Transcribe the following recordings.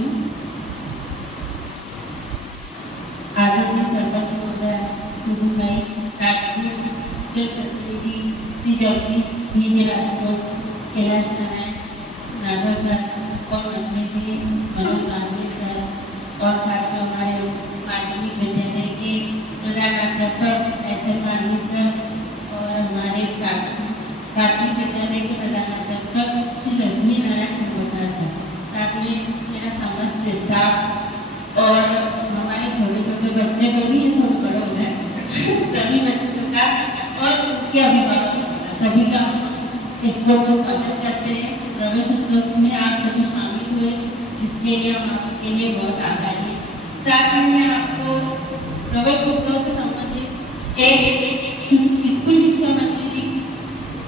हूँ। आदरणीय सरपंच महोदय, सुधीर भाई, प्रतिनिधि श्री जगदीश सिंह जी राजपूत, कैलाश नारायण नागर सर और मंत्री जी मनोज गांधी सर और साथ में हमारे माध्यमिक विद्यालय के प्रधानाध्यापक एस.एल. गांधी सर और हमारे छात्री विद्यालय के प्रधानाध्यापक श्री लक्ष्मी नारायण महोदय सर, साथ में मेरा समस्त स्टाफ और हमारे छोटे छोटे बच्चे को भी बहुत बड़े हो गए सभी बच्चों का और उनके अभिभावकों सभी का स्कूल को स्वागत करते हैं। प्रवेश उत्सव में आप सभी शामिल हुए, जिसके लिए हम आपके लिए बहुत आभारी हैं। साथ ही मैं आपको प्रवेश उत्सव से संबंधित एक स्कूल शिक्षा मंत्री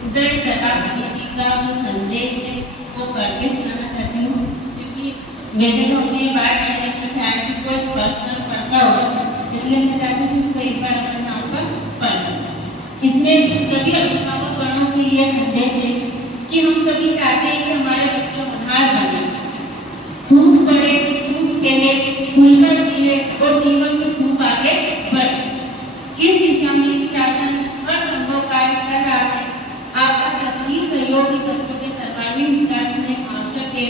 उदय प्रताप सिंह जी का जो संदेश है वो करके सुनाना चाहती हूँ, क्योंकि मेरे को अपनी बात कहने की शायद कोई पर्सनल पढ़ता होगा, इसलिए मैं चाहती हूँ कि एक बार अपने नाम पर पढ़। इसमें सभी अभिभावक गणों के लिए संदेश है कि हम सभी चाहते हैं कि हमारे बच्चे होनहार बने, खूब पढ़े, खूब खेले, खुलकर जिए और जीवन में खूब आगे बढ़े। इस दिशा में शासन हर संभव कार्य कर रहा है। आपका सक्रिय सहयोग बच्चों के सर्वांगीण विकास में आवश्यक है।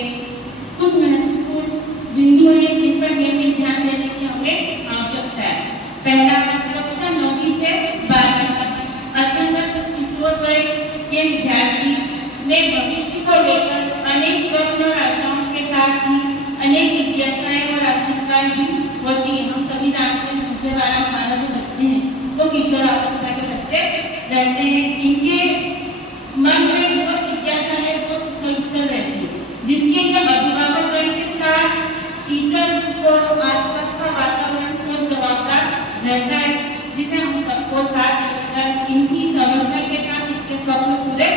कुछ महत्वपूर्ण बिंदु हैं जिन पर नियमित ध्यान देने की हमें आवश्यकता है। पहला, कक्षा 9वीं से 12वीं तक अत्यंत किशोर वय के विद्यार्थी में भविष्य को लेकर अनेक स्वप्न और आशाओं के साथ ही अनेक जिज्ञासाएं और आशंकाएं भी होती हैं। हम सभी जानते हैं दूसरे वाला हमारा जो बच्चे हैं वो किशोरावस्था के बच्चे रहते हैं। इनके मन में बहुत जिज्ञासा है, बहुत उथल-पुथल रहती है, जिसके लिए अभिभावक के साथ टीचर को आसपास का वातावरण सब जवाबदार रहता है, जिसे हम सबको साथ लेकर इनकी समस्या के साथ इनके स्वप्न पूरे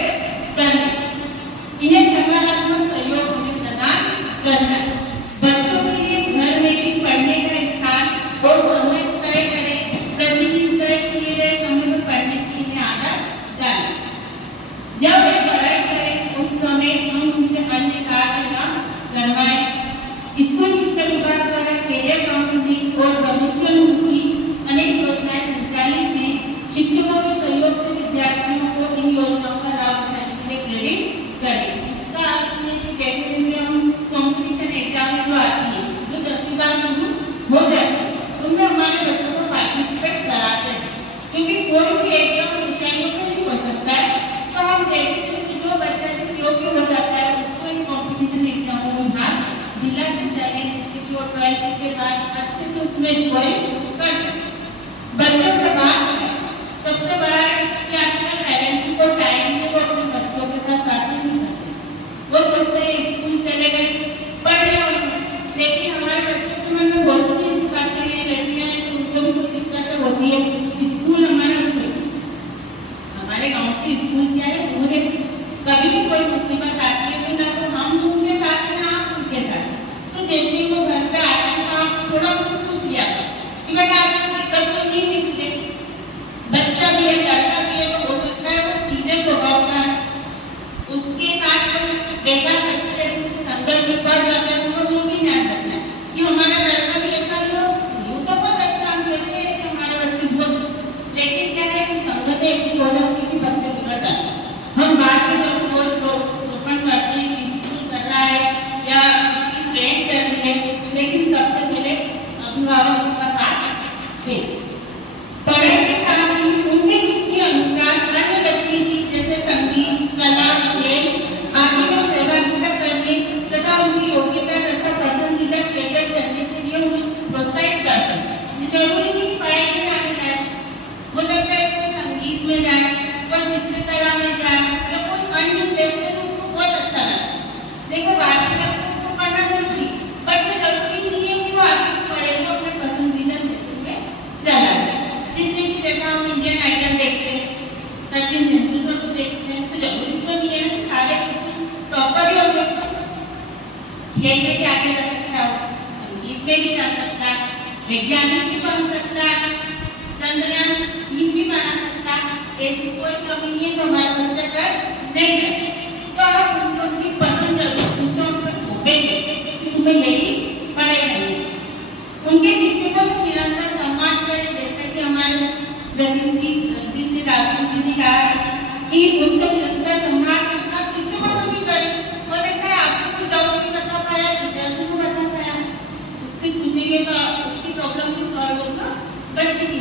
करने, इन्हें सकारात्मक सहयोग हमें प्रदान करना है। बच्चों के लिए घर में भी पढ़ने का स्थान और समय तय करें। प्रतिदिन तय किए गए समय में पढ़ने की इन्हें आदत डालें। जब वे पढ़ाई करें उस समय हम उनसे अन्य कार्य न करवाएं। स्कूल शिक्षा विभाग द्वारा कैरियर काउंसलिंग और भविष्योन्मुखी अनेक योजनाएं संचालित हैं। शिक्षकों के सहयोग से विद्यार्थियों को इन योजनाओं का लाभ उठाने के लिए प्रेरित करें। इसका अर्थ है कि जैसे हम कॉम्पिटिशन एग्जाम में जो आती है, जो 10वीं बार शुरू हो जाती है, उनमें हमारे बच्चों को पार्टिसिपेट कराते हैं, क्योंकि कोई भी एकदम ऊंचाइयों पर नहीं हो सकता है। तो हम जैसे जो बच्चा जिस योग्य हो जाता है उसको इन कॉम्पिटिशन एग्जामों में भाग दिलाते चले, जिससे कि वो 12वीं के बाद अच्छे से उसमें स्कोरिंग कर सके। बच्चों से बात करें। सबसे बड़ा है कि आजकल पेरेंट्स को टाइम है, वो अपने बच्चों के साथ बातें नहीं करते। वो सोचते हैं स्कूल चले गए, पढ़ लिया उन्होंने, लेकिन हमारे बच्चों के मन में बहुत सी बातें हैं, लड़कियां हैं, तो उनको भी कोई दिक्कत होती है। स्कूल हमारे गाँव के स्कूल क्या है, पूरे कभी भी कोई मुसीबत आती है ना तो हम उनके साथ हैं ना आप उनके साथ। तो जैसे वो घर पे आते हैं तो आप थोड़ा कुछ पूछ लिया कि बेटा आज दिक्कत तो नहीं है तुझे। बच्चा भी है, लड़का भी है, तो हो सकता है वो सीधे स्वभाव का है, उसके साथ बेटा बच्चे संगत में पढ़ जाता है, तो वो भी ध्यान रखना है कि हमारा लड़का भी ऐसा नहीं हो। वो तो बहुत अच्छा हम कहते हैं कि हमारे बच्चे बहुत, लेकिन क्या है कि संगत ऐसी हो जाती है कि बच्चे बिगड़ जाते हैं। हम बात में जब दोस्त ओपन करते हैं कि स्कूल कर रहा है या उसकी फ्रेंड कर रही है, लेकिन सबसे पहले अभिभावक उसका साथ दे। पढ़ाई के साथ ही उनकी रुचि अनुसार अन्य गतिविधि जैसे संगीत, कला, खेल आदि में सहभागिता करने तथा उनकी योग्यता तथा पसंदीदा करियर चुनने के लिए उन्हें प्रोत्साहित करते हैं। जरूरी नहीं कि पढ़ाई में आगे जाए, हो सकता है कोई संगीत में जाए, कोई चित्रकला में जाए या कोई अन्य क्षेत्र में उसको बहुत अच्छा लगता है। देखो बात है कि उसको पढ़ना जरूरी, बट ये जरूरी नहीं है कि वो आगे पढ़े, वो अपने पसंदीदा क्षेत्र में चला जाए। जिससे कि जैसा हम इंडियन आइडल देखते हैं, सचिन तेंदुलकर को देखते हैं, तो जरूरी तो नहीं है कि सारे टॉपर ही हो गए। खेल में भी आगे जा सकता है, संगीत में भी जा सकता है, वैज्ञानिक भी बन सकता है, चंद्रयान 3 भी बना सकता है। ऐसी कोई कमी नहीं है जो हमारा बच्चा कर नहीं है। तो आप उनसे उनकी पसंद जरूर पूछो, उन पर थोपेंगे कि तुम्हें यही उनके शिक्षकों को निरंतर सम्मान करें, जैसे कि हमारे जगदीश जी राजू जी ने कहा है कि उनको निरंतर सम्मान के साथ शिक्षकों को भी करें। हो सकता है आपको कुछ डाउट नहीं बता पाया, विद्यार्थी को बता पाया, उससे पूछेंगे तो उसकी प्रॉब्लम भी सॉल्व होगा। बच्चे की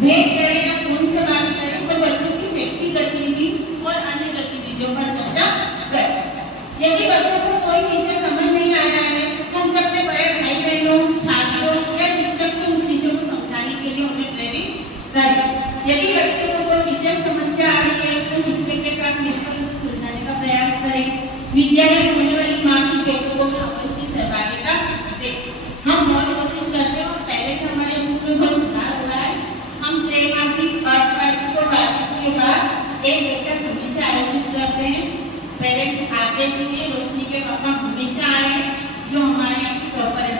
भेंट करें या फोन से बात करें और बच्चों की शैक्षिक गतिविधि और अन्य गतिविधियों पर चर्चा करें। यदि बच्चों को कोई विषय समझ नहीं आ रहा है तो उनसे अपने बड़े भाई बहनों, छात्रों या शिक्षक को उस विषय को समझाने के लिए उन्हें प्रेरित करें। यदि बच्चों को कोई विषय समस्या आ रही है तो शिक्षक के साथ मिलकर सुलझाने का प्रयास करें। विद्यालय में होने वाली मासिक बैठकों में अवश्य सहभागिता दें। हम बहुत कोशिश करते हैं और पहले से हमारे स्कूल में बहुत सुधार हुआ है। हम त्रैमासिक, अर्धवार्षिक और वार्षिक के बाद एक बैठक हमेशा आयोजित करते हैं। पेरेंट्स आते हैं, रोशनी के पापा हमेशा आए जो हमारे यहाँ की कॉर्पोरेट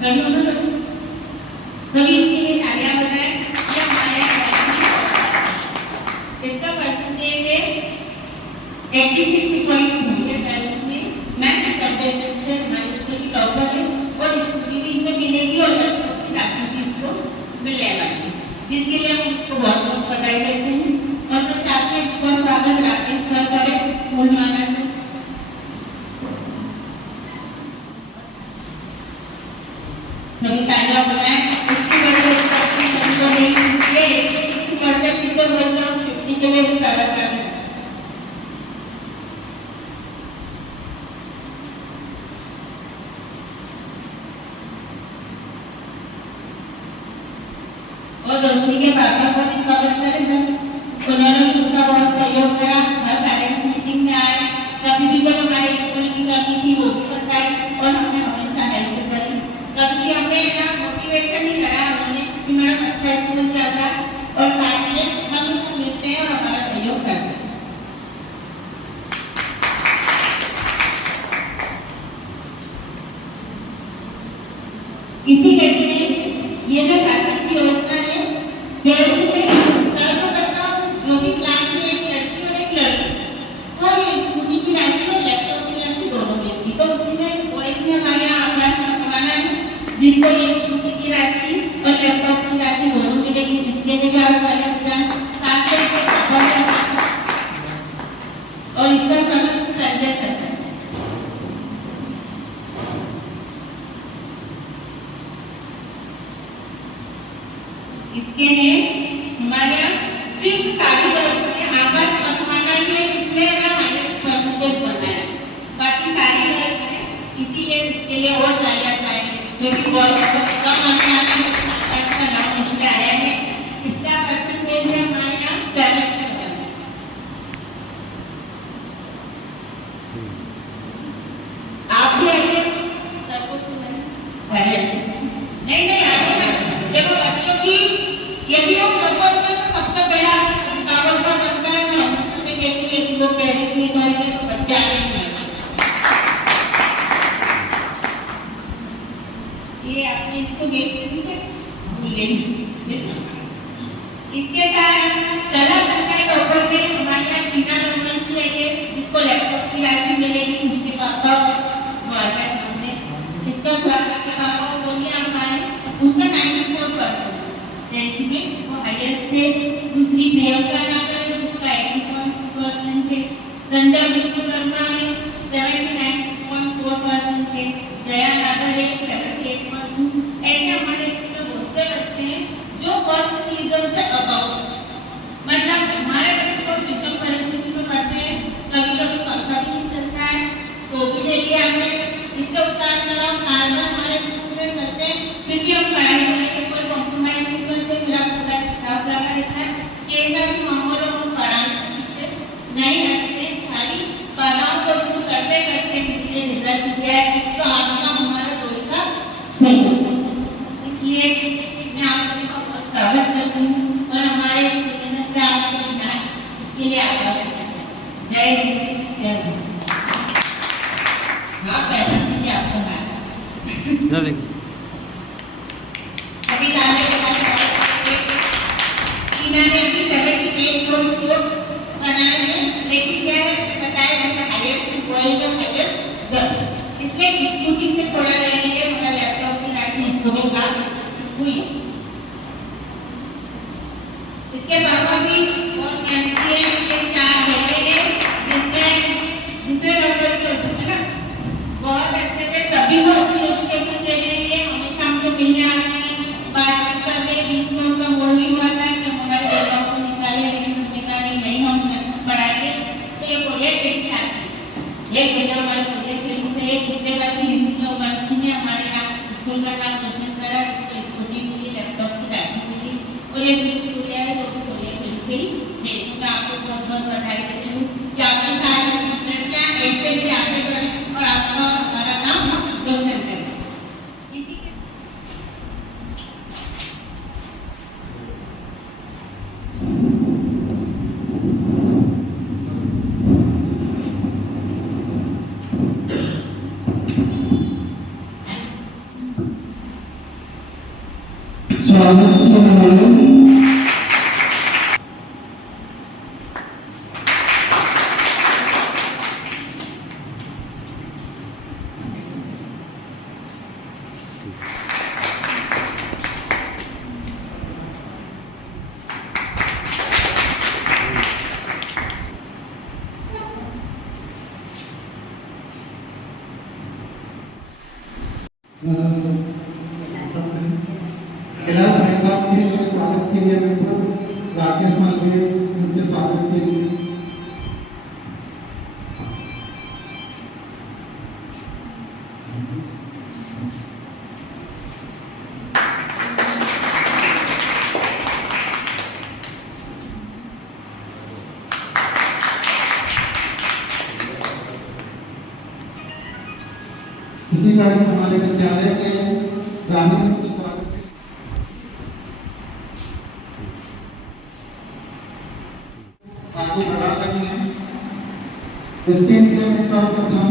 कभी उन्होंने कभी इसके लिए तालियां बजाएं। ये हमारे इसका परसेंटेज है 86.2 है। बैलेंस में मैथ के सब्जेक्ट से हमारे स्कूल की टॉपर है और स्कूल की भी इसमें मिलेगी और लैपटॉप की राशि भी इसको मिलने वाली है, जिसके लिए हम इसको बहुत बहुत बधाई देते हैं। और मैं चाहती हूँ इसको स्वागत राकेश सर करें फूलमाला से। सभी तालियां बजाएं। इसकी वजह के लिए भी कलर कर रहे हैं। और रोशनी के पापा को भी स्वागत करें। उन्होंने भी उसका बहुत सहयोग करा, हर पेरेंट्स मीटिंग में आए, कभी भी जब हमारे स्कूल की कमी थी वो भी बताई और हमें हमेशा हेल्प करी। कभी हमने मोटिवेट नहीं करा उन्होंने कि मैडम अच्छा स्कूल जाता और साथ में हम उसको मिलते हैं और हमारा सहयोग करते हैं। इसी करके ये जो शासन की योजना है जो भी क्लास में एक लड़की और एक लड़का और ये स्कूटी की राशि और लैपटॉप की राशि दोनों व्यक्ति, तो उसमें बॉयज में हमारे यहाँ अभ्यास करवाना है जिसको ये स्कूटी की राशि और लैपटॉप की राशि दोनों मिलेगी। इसके लिए क्या वाले साथ और इसका फलन संजय करता है। इसके लिए हमारे यहाँ सिर्फ सारी गर्ल्स में आकाश पथवाना ही है जिसमें ना हाईएस्ट परसेंटेज बना है, बाकी सारी गर्ल्स है, इसीलिए इसके लिए और तालियां पाएंगे क्योंकि बॉयज को कम आने वाले का नाम इसमें आया है। इसका परसेंटेज है हमारे यहाँ 7%। आप भी आइए, सबको नहीं आगे ना, देखो बच्चों की यदि वो सपोर्ट में तो सबसे पहला रुकावट का बनता है। मैं हमेशा से कहती हूँ कि वो पेरेंट्स नहीं करेंगे तो बच्चे आगे नहीं आएंगे। ये आपने इसको इसके साथ कला सरकार टॉपर में हमारे यहाँ टीना नंबर है जिसको लैपटॉप की राशि मिलेगी। उसके पापा सामने इसका पापा सोनिया अम्बानी उसका 94% में वो हाईएस्ट थे। दूसरी प्रियंका नागर है जिसका 80.2% थे। संजय विश्वकर्मा है 79.4% थे। जया नागर है 78.2। ऐसे हमारे स्कूल में बहुत से बच्चे हैं जो फर्स्ट डिवीजन से अबव, मतलब हमारे बच्चे बहुत विषम परिस्थिति में पढ़ते हैं, कभी कभी पंखा भी नहीं चलता है तो भी देखिए हमने इतने उतार चढ़ाव साल भर हमारे स्कूल में चलते हैं, फिर भी हम पढ़ाई के ऊपर कॉम्प्रोमाइज नहीं करते। मेरा पूरा स्टाफ लगा रहता है कि ऐसा भी माहौल हम पढ़ाने से पीछे नहीं हटते, सारी बाधाओं को दूर करते करते मुझे रिजल्ट दिया है तो आपका हमारा दोई का सही होता है। इसलिए मैं आप सभी का बहुत स्वागत करती हूँ और हमारे इस मेहनत का आपसे इसके लिए आभार व्यक्त करते हैं। जय हिंद, जय हिंद। हाँ पैसा दीजिए आपको अभी लाने ने भी 78 रिपोर्ट बनाए हैं, लेकिन क्या है बताया जैसे हाईएस्ट बॉयज और हाईएस्ट गर्ल्स, इसलिए स्कूटी से थोड़ा रह गई है। हमारा लैपटॉप की राशि इसको भी हुई। इसके पापा भी बहुत मेहनती हैं, उनके 4 बेटे हैं, जिसमें दूसरे नंबर पे होते हैं ना, बहुत अच्छे से सभी को अच्छी एजुकेशन दे रही है। हमेशा हमको मिलने आते हैं, बातचीत करते हैं। बीच में उनका मूड भी हुआ था कि हमारे बेटाओं को निकालिए, लेकिन उन्होंने कहा नहीं हम पढ़ाएंगे। तो ये प्रोजेक्ट एक साथ एक बेटा हमारे प्रोजेक्ट से एक दूसरे बात की हिंदी में वर्षी ने हमारे यहाँ स्कूल का नाम रोशन करा, इसको स्कूटी मिली, लैपटॉप की राशि मिली और एक बिल्कुल है जो कि प्रोजेक्ट से ही है। मैं आपको बहुत बहुत बधाई देती हूँ कि आपके सारे लड़कियाँ ऐसे भी आगे बढ़ें और आपका हमारा नाम रोशन करें। स्वागत के लिए राकेश मालवीय उनके स्वागत के लिए इसी कारण हमारे विद्यालय से ग्रामीण के स्वागत आगे बढ़ा रही है। इसके लिए मैं सर्वप्रथम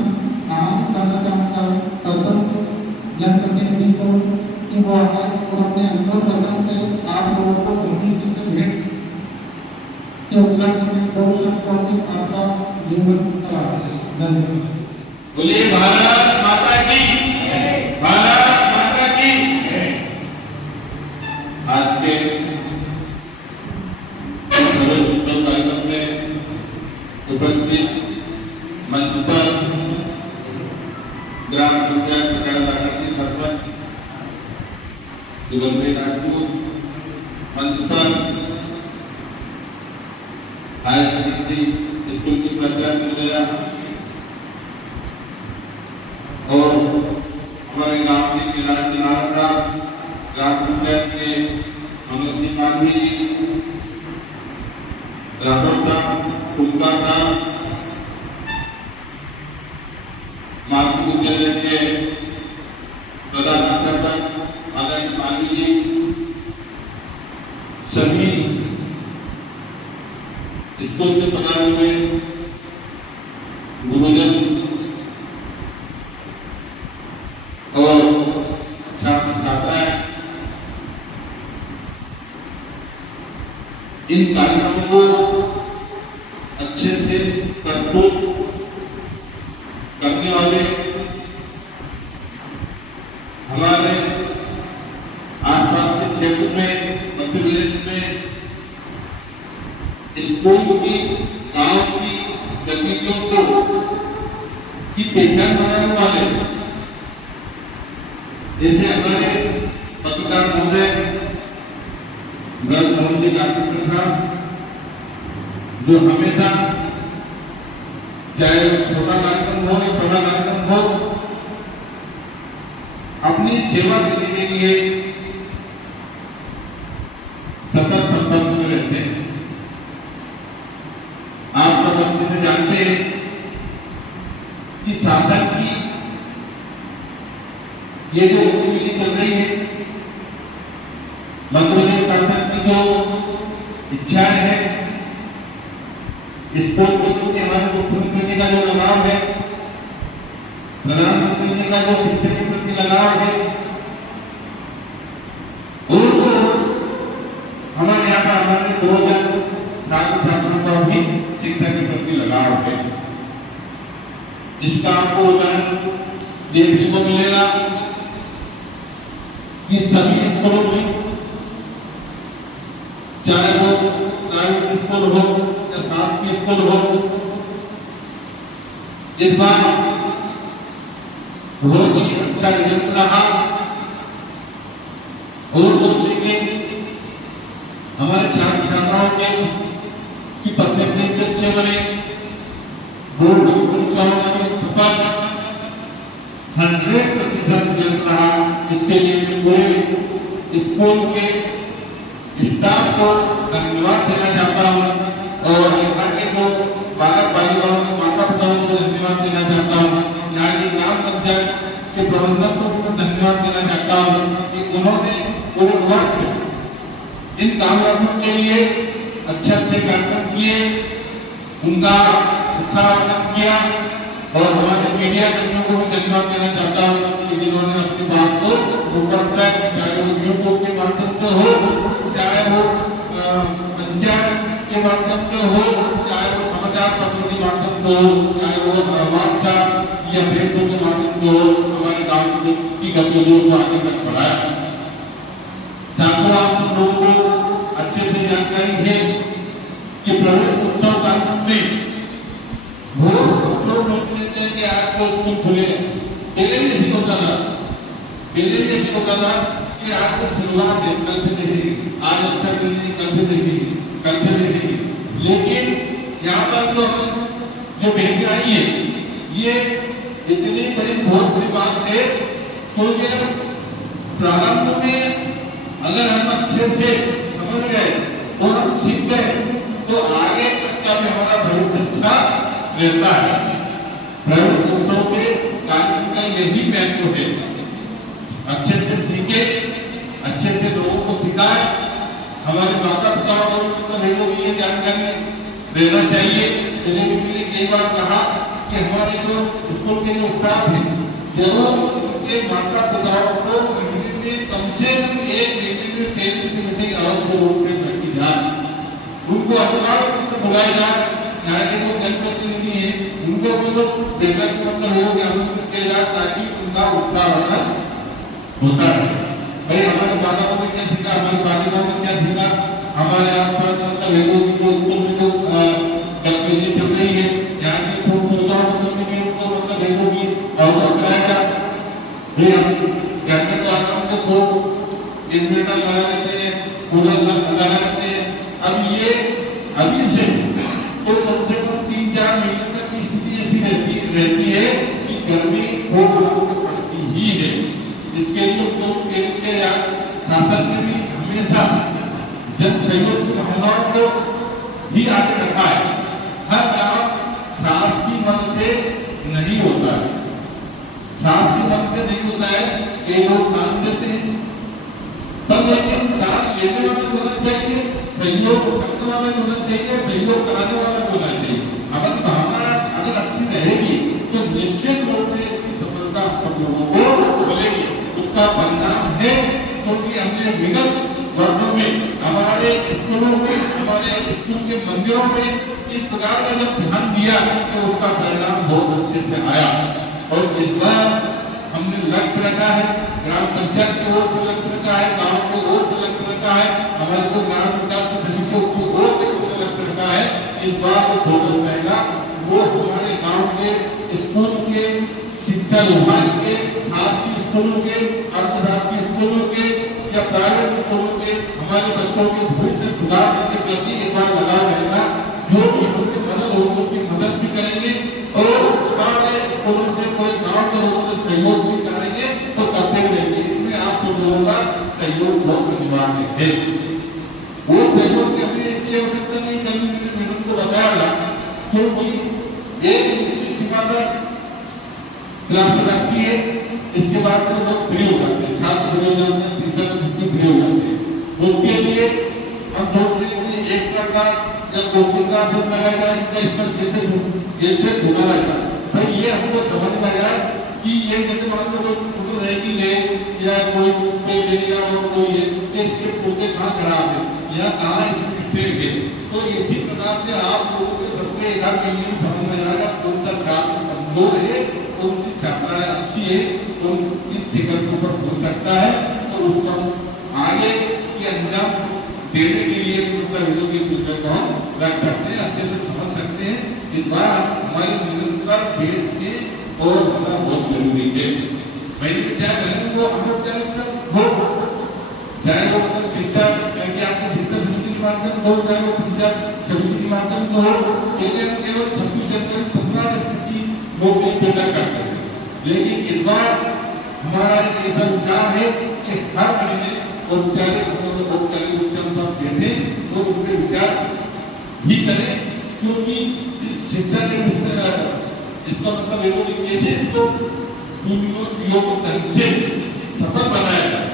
आह्वान करना चाहता हूँ स्वतंत्र जनप्रतिनिधि को कि वो आए और अपने अनुभव वचन से आप लोगों को मोदी जी से भेंट के उपलक्ष्य में 2 शब्द आपका जीवन सवाल है। धन्यवाद। बोलिए भारत माता की, भारत माता की। आज के कार्यक्रम में उपस्थित मंच पर ग्राम पंचायत की सरपंच दिवंगत राजपूत, मंच पर हायर सेकेंडरी स्कूल की प्राचार्य और हमारे गांव के ग्राम पंचायत के मनोज जी मालवी जी, राठौर साहब, कुलका साहब, मालवी विद्यालय के प्रधानाध्यापक आदर्श मालवी जी, सभी स्कूल से पधारे हुए गुरुजन और छात्र छात्राएं, इन कार्यक्रमों को अच्छे से प्रस्तुत करने वाले हमारे आसपास के क्षेत्र में, मध्य प्रदेश में स्कूल की गांव की गतिविधियों को की पहचान बनाने वाले, जैसे हमारे पत्रकार महोदय मोहन जी कार्तिक साहब, जो हमेशा चाहे छोटा कार्यक्रम हो या बड़ा कार्यक्रम हो, अपनी सेवा देने के लिए सतत संपर्क में रहते हैं। आप सब अच्छे से जानते हैं कि शासन की ये जो गतिविधि चल रही है, मध्य प्रदेश शासन की जो इच्छाएं है, स्पोर्ट के प्रति हमारे मुख्यमंत्री का जो लगाव है, प्रधानमंत्री जी का जो शिक्षा के प्रति लगाव है, और हमारे यहाँ पर हमारे 2000 छात्र छात्राओं का भी शिक्षा के प्रति लगाव है। इसका आपको उदाहरण देखने को मिलेगा कि सभी स्कूलों में, चाहे वो प्राइवेट स्कूल हो या शासकीय स्कूल हो, इस बार बहुत ही अच्छा रिजल्ट रहा और बोलेंगे हमारे छात्र छात्राओं के कि परसेंटेज अच्छे बने, बोर्ड की परीक्षाओं में सफल 100% रिजल्ट रहा। इसके लिए मैं पूरे स्कूल के स्टाफ को धन्यवाद देना चाहता हूँ और यहाँ के जो बालक बालिकाओं के माता पिताओं को धन्यवाद देना चाहता हूँ, यहाँ की ग्राम पंचायत के प्रबंधक को धन्यवाद देना चाहता हूँ कि उन्होंने पूरे वर्ष इन कामकाजों के लिए अच्छे कार्यक्रम किए, उनका उत्साहवर्धन किया और हमारे मीडिया कर्मियों को भी धन्यवाद देना चाहता हूँ कि जिन्होंने अपनी बात को ऊपर तक, चाहे वो यूट्यूब के माध्यम से हो, चाहे वो पंचायत के माध्यम से हो, चाहे वो समाचार पत्रों के माध्यम से हो, चाहे वो व्हाट्सएप या फेसबुक के माध्यम से हो, हमारे गाँव की गतिविधियों को आगे तक बढ़ाया। छात्रों, आप लोगों को अच्छे से जानकारी है कि प्रवेश उत्सव कार्यक्रम में वो लोग लेते हैं कि आज तो स्कूल खुले, पहले भी ऐसी होता था, पहले भी ऐसी होता था कि आज तो शुरुआत है, कल से देखेंगे, आज अच्छा दिन नहीं, कल से देखेंगे, कल से देखेंगे। लेकिन यहाँ पर जो महंगाई आई है, ये इतनी बहुत बड़ी बात है क्योंकि प्रारंभ में अगर हम अच्छे से समझ गए और हम सीख गए तो आगे तक का भी हमारा भविष्य अच्छा रहता है। प्रवेश उत्सव के कार्यक्रम का यही महत्व है, अच्छे से सीखे, अच्छे से लोगों को सिखाए। हमारे माता पिताओं को मतलब ये जानकारी रहना चाहिए। मैंने कई बार कहा कि हमारे जो स्कूल के जो स्टाफ है, जरूर उनके माता पिताओं को महीने में कम से कम एक महीने में 3 मीटिंग अवश्य रूप में बैठी जाए, उनको अनिवार्य रूप से बुलाई जाए। यहाँ के जो जनप्रतिनिधि है उनको भी मतलब लोग आमंत्रित किया जाए ताकि उनका उत्साहवर्धन होता है। भाई हमारे बालकों ने क्या सीखा, हमारी बालिकाओं ने क्या सीखा, हमारे आसपास मतलब लोगों की जो स्कूल में जो गतिविधि चल रही है, यहाँ की सुविधाओं में उनको मतलब लोगों की अवगत कराएगा। भाई हम घर में तो आराम को इन्वर्टर लगा देते हैं, कूलर लगा देते हैं। अब ये अभी से तो कम से कम 3-4 महीने तक की स्थिति ऐसी रहती है कि गर्मी बहुत लोगों को पड़ती ही है। इसके लिए लोग के शासन ने भी हमेशा जन सहयोग की भावनाओं को ही आगे रखा है। हर काम सास की मदद से नहीं होता है, सास की मदद से नहीं होता है। कई लोग दान देते हैं, तब लेकिन दान लेने वाला होना चाहिए, सहयोग करने वाला होना चाहिए, सहयोग कराने वाला होना चाहिए। अगर भावना अगर अच्छी रहेगी तो निश्चित रूप से इसकी सफलता सब लोगों को मिलेगी। उसका परिणाम है क्योंकि हमने विगत वर्षों में हमारे स्कूलों में, हमारे स्कूल के मंदिरों में इस प्रकार का जब ध्यान दिया तो उसका परिणाम बहुत अच्छे से आया। और इस बार हमने लक्ष्य रखा है, ग्राम पंचायत की ओर से लक्ष्य रखा है, गांव की ओर से लक्ष्य रखा है, हमारे को ग्राम विकास समितियों की ओर से लक्ष्य रखा है। इस बार जो फोकस रहेगा वो हमारे गांव के स्कूल के, शिक्षा विभाग के, शासकीय स्कूलों के, अर्धशासकीय स्कूलों के या प्राइवेट स्कूलों के हमारे बच्चों के भविष्य सुधारने के प्रति एक बार लगा रहेगा। जो भी उनकी मदद होगी उसकी मदद भी करेंगे और सारे स्कूलों से कोई गाँव के लोगों से सहयोग भी कराएंगे तो करते रहेंगे। इसमें आप सब लोगों का सहयोग बहुत अनिवार्य है। वो सहयोग की हमें इसकी आवश्यकता नहीं, कल मैंने मैडम को बताया क्योंकि एक निश्चित सीमा तक क्लास रखती है, इसके बाद तो लोग फ्री हो जाते हैं, छात्र फ्री हो जाते हैं, टीचर फ्री हो जाते हैं। उसके लिए हम सोचते हैं कि एक प्रकार जब कोचिंग का असर लगाया जाए इस पर जैसे सुना रहेगा। भाई ये हमको समझ में आया कि ये जैसे मान लो कोई फोटो रहेगी ले या कोई पे ले या कोई है तो इसके फोटो कहाँ खराब है या कहाँ मिस्टेक है। तो इसी प्रकार से आप लोगों के सबके एक आध महीने में समझ में आएगा कौन सा छात्र कमजोर है, कौन सी छात्रा अच्छी है, कौन किस शिक्षक के ऊपर हो सकता है। तो उसको आगे के अंजाम देने के लिए वीडियो के फ्यूचर को हम रख सकते हैं, अच्छे से समझ सकते हैं। इस बार हमारी निरंतर भेद के और होना बहुत जरूरी है। मैंने विचार करें वो अनौपचारिक हो, चाहे वो मतलब शिक्षा कि आपकी शिक्षा समिति के माध्यम से हो, चाहे वो पंचायत समिति के माध्यम से हो, केवल 26 जनवरी 15 जनवरी की लोग पैदा करते हैं। लेकिन इस बार हमारा एक ऐसा विचार है कि हर महीने औपचारिक रूप से हम सब बैठे तो उन पर विचार भी करें, क्योंकि इस शिक्षा के इसका मतलब है कि कैसे इसको योग ढंग से सफल बनाया जाए,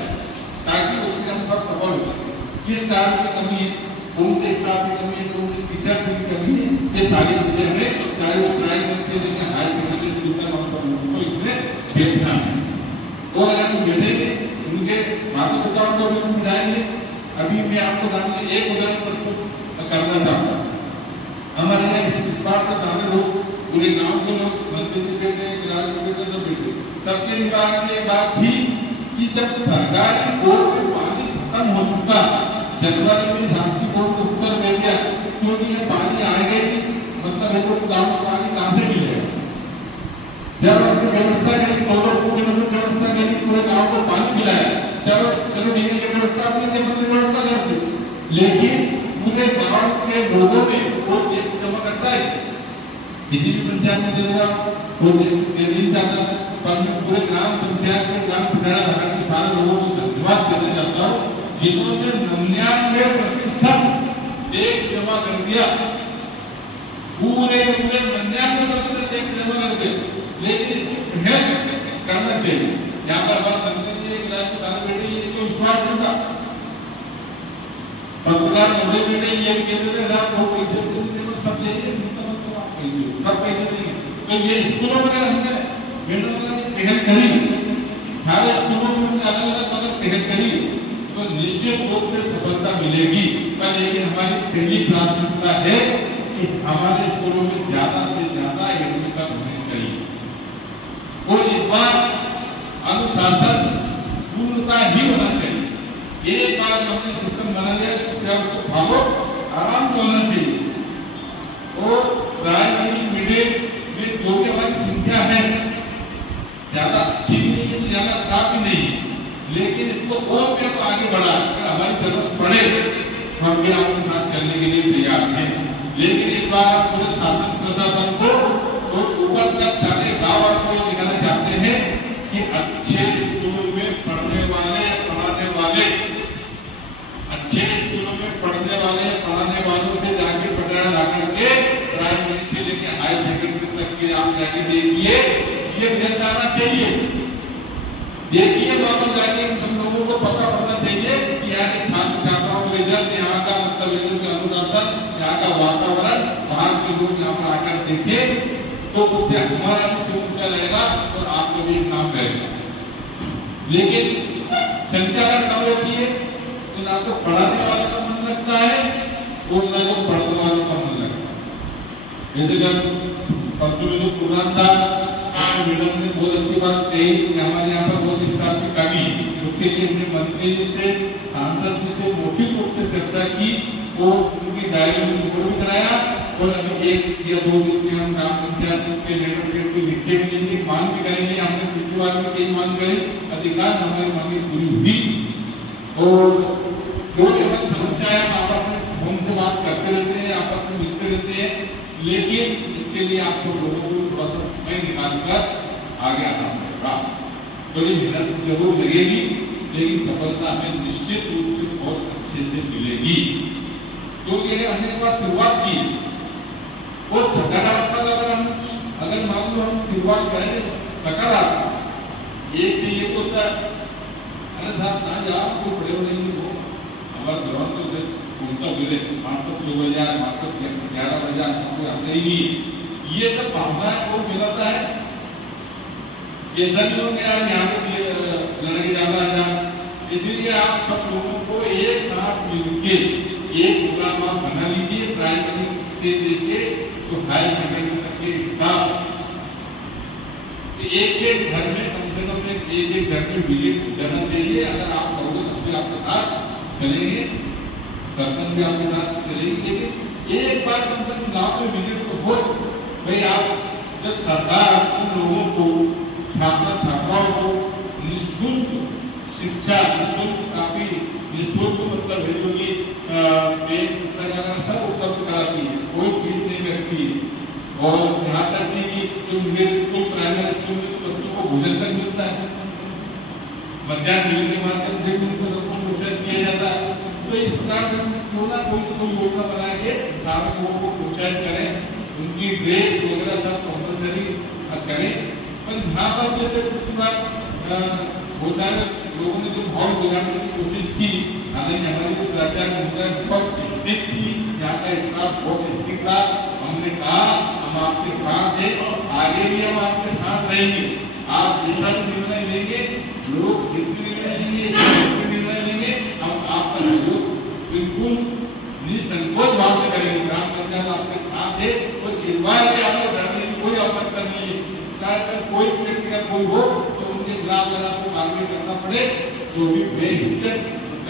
ताकि उसमें हम सब सफल हो। किस कारण की कमी है, कौन से स्टाफ की कमी है, कौन से टीचर की कमी है, ये सारी चीजें हमें चाहे वो प्राइमरी से लेकर हाई सेकेंडरी तक हमको इसमें देखना है। और अगर हम बैठेंगे उनके माता पिताओं को भी हम मिलाएंगे। अभी मैं आपको सामने एक उदाहरण प्रस्तुत करना चाहता हूँ। हमारे यहाँ इस बार के सामने लोग पूरे गांव के लोग मंत्री से बैठे, ग्राम से बैठे, सब बैठे, सबके निकाल के बात थी कि जब सरकारी बोर्ड में पानी खत्म हो चुका, जनवरी में शासकीय बोर्ड को उत्तर दे दिया क्योंकि ये पानी आएगा ही, मतलब है तो गांव में पानी कहाँ से मिलेगा। जब आपने व्यवस्था करी, व्यवस्था करी, पूरे गांव को पानी मिलाया, चलो चलो ठीक है, ये व्यवस्था अपनी व्यवस्था कर दी, लेकिन पूरे गांव के लोगों ने वो टैक्स जमा करता है, किसी भी पंचायत में देगा वो टैक्स दे नहीं चाहता। पर मैं पूरे ग्राम पंचायत के ग्राम पिटारा घाट के सारे लोगों को धन्यवाद देना चाहता हूँ जिन्होंने 99% टैक्स जमा कर दिया, पूरे 99% टैक्स जमा कर दिया। लेकिन करना चाहिए, यहाँ पर बात करते हैं कि बेटी ये कोई विश्वास नहीं था, पत्रकार नौकरी में नहीं, ये भी कहते थे आप बहुत पैसे सब चाहिए, सब पैसे नहीं है। तो ये स्कूलों में हमने पहल करी, सारे स्कूलों में हमने अलग अलग अगर पहल करी तो निश्चित रूप से सफलता मिलेगी। पर लेकिन हमारी पहली प्राथमिकता है कि हमारे स्कूलों में ज्यादा से ज्यादा एडमिशन होने चाहिए और इस बार अनुशासन पूर्णता ही होना चाहिए। एक बार हमने सिस्टम बना लिया क्या उसको फॉलो आराम से होना चाहिए। और प्राइमरी मिडिल में जो भी हमारी संख्या है ज्यादा अच्छी भी नहीं है, ज्यादा खराब भी नहीं है, लेकिन इसको और भी तो आगे बढ़ा, अगर हमारी जरूरत पड़े तो हम भी आपके साथ चलने के लिए तैयार हैं। लेकिन एक बार पूरे शासन प्रशासन को और ऊपर तक जाने गाँव को दिखाना चाहते हैं कि अच्छे स्कूलों में पढ़ने वाले पढ़ाने वाले, अच्छे स्कूलों में पढ़ने वाले पढ़ाने वालों से जाके पढ़ा ला करके प्राइमरी से लेकर हाई सेकेंडरी तक के आप जाके देखिए, ये रिजल्ट आना चाहिए। देखिए वापस जाके हम लोगों को पता पड़ना चाहिए कि यहाँ के छात्र छात्राओं के रिजल्ट, यहाँ का मतलब के अनुशासन, यहाँ का वातावरण, बाहर के लोग यहाँ पर आकर देखे तो उससे हमारा भी ऊंचा रहेगा और आपको भी नाम रहेगा। लेकिन संख्या अगर कम रहती है तो ना तो पढ़ाने वाले का मन लगता है और ना तो पढ़ने वालों का मन लगता है। जैसे जब परसों में जो प्रोग्राम था तो मैडम ने बहुत अच्छी बात कही कि हमारे यहाँ पर बहुत स्टाफ की कमी, उसके लिए हमने मंत्री से सांसद से मौखिक रूप से चर्चा की और उनकी डायरी में रिपोर्ट भी कराया। और अभी 1 या 2 दिन में हम ग्राम पंचायत के लेटर के लिखे भी लेंगे, मांग भी करेंगे। हमने पिछली बार में कई मांग करी, अधिकांश हमारी मांगे पूरी हुई। और जो भी हमारी समस्या है हम आपस में फोन से बात करते रहते हैं, आपस में मिलते रहते हैं, लेकिन इसके लिए आपको लोगों को थोड़ा सा समय निकालकर आगे आना पड़ेगा। थोड़ी मेहनत जरूर लगेगी, लेकिन सफलता हमें निश्चित रूप से बहुत अच्छे से मिलेगी। क्योंकि हमने पास शुरुआत की और सकारात्मक अगर मान लो हम शुरुआत करेंगे सकारात्मक एक से ये तो अरे साहब ना जाओ कोई बड़े नहीं हो हमारे ग्राउंड में उनका मिले 500 बजे 11 बजे कोई आते ही नहीं। ये सब भावना को मिलाता है। ये दस लोग यार यहाँ पे लड़के ज्यादा है, इसलिए आप सब लोगों को एक साथ मिलके एक प्रोग्राम आप बना लीजिए। प्राइमरी से लेके तो हाई सेकेंडरी तक के स्टाफ एक घर में से कम एक घर में विजिट करना चाहिए। अगर आप करोगे तब भी आपके साथ चलेंगे, सरपंच भी आपके साथ चलेंगे, लेकिन एक बार कम से कम गाँव में विजिट तो हो। भाई आप जब सरकार उन लोगों को, छात्र छात्राओं को निःशुल्क शिक्षा, निःशुल्क काफी, निःशुल्क मतलब है जो कि सब उपलब्ध कराती है, कोई फीस नहीं लगती है। और यहाँ तक कि जो स्कूल, प्राइमरी स्कूल में बच्चों को भोजन तक मिलता है, मध्याह्न भोजन के माध्यम से उनको पोषण किया जाता है। तो इस प्रकार से क्यों ना कोई योजना बना के सारे लोगों को प्रोत्साहित करें, उनकी ड्रेस वगैरह सब कंपलसरी करें। पर यहाँ पर जो होता है, लोगों ने जो भाव बिगाड़ने की कोशिश की, हालांकि हमारी जो प्राचार्य बहुत स्थित थी, यहाँ का स्टाफ बहुत स्थित था। हमने कहा हम आपके साथ हैं, आगे भी हम आपके साथ रहेंगे। आप जैसा भी निर्णय लेंगे, लोग जितने निर्णय लेंगे, निर्णय लेंगे, हम आपका सहयोग बिल्कुल निसंकोच भाव से करेंगे। ग्राम पंचायत आपके साथ है, कोई गिरवाए के आपको डरने की कोई आवश्यकता नहीं है। कोई व्यक्ति का कोई हो तो उनके खिलाफ अगर आपको कार्रवाई करना पड़े तो भी बेहिचक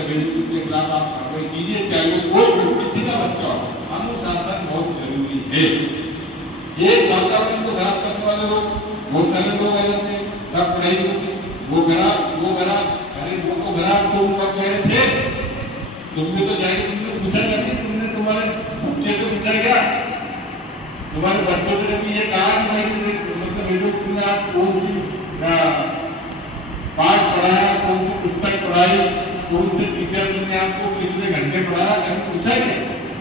उनके खिलाफ आप कार्रवाई कीजिए, चाहे वो कोई भी किसी का बच्चा हो। अनुशासन बहुत जरूरी है। ये वातावरण को खराब करने वाले लोग बहुत सारे लोग आ जाते हैं, सब पढ़ाई होती, वो खराब, अरे वो तो खराब तो उनका कह रहे थे, तुमने तो जाएगी, तुमने पूछा जाती, तुमने तुम्हारे बच्चे को पूछा गया, तुम्हारे बच्चों ने भी ये कहा कि भाई मतलब तुमने आप कौन सी पाठ पढ़ाया, कौन सी पुस्तक पढ़ाई, कौन से टीचर ने आपको कितने घंटे पढ़ाया, कहीं पूछा गया?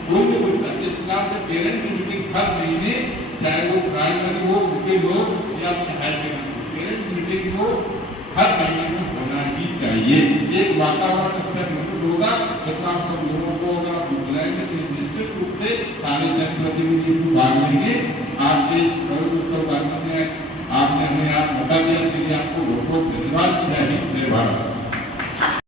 कोई भी पूछता। इस प्रकार से पेरेंट की मीटिंग हर महीने, चाहे वो प्राइमरी हो, मिडिल हो या हायर सेकेंडरी, पेरेंट मीटिंग को हर महीने में होना ही चाहिए। एक वातावरण अच्छा निर्मित होगा जब आप सब लोगों को अगर आप बुलाएंगे तो निश्चित रूप से सारे जनप्रतिनिधि भाग लेंगे। आपके उत्सव कार्यक्रम में आपने हमें आज मौका दिया, इसके लिए आपको बहुत बहुत धन्यवाद। जय हिंद, जय भारत।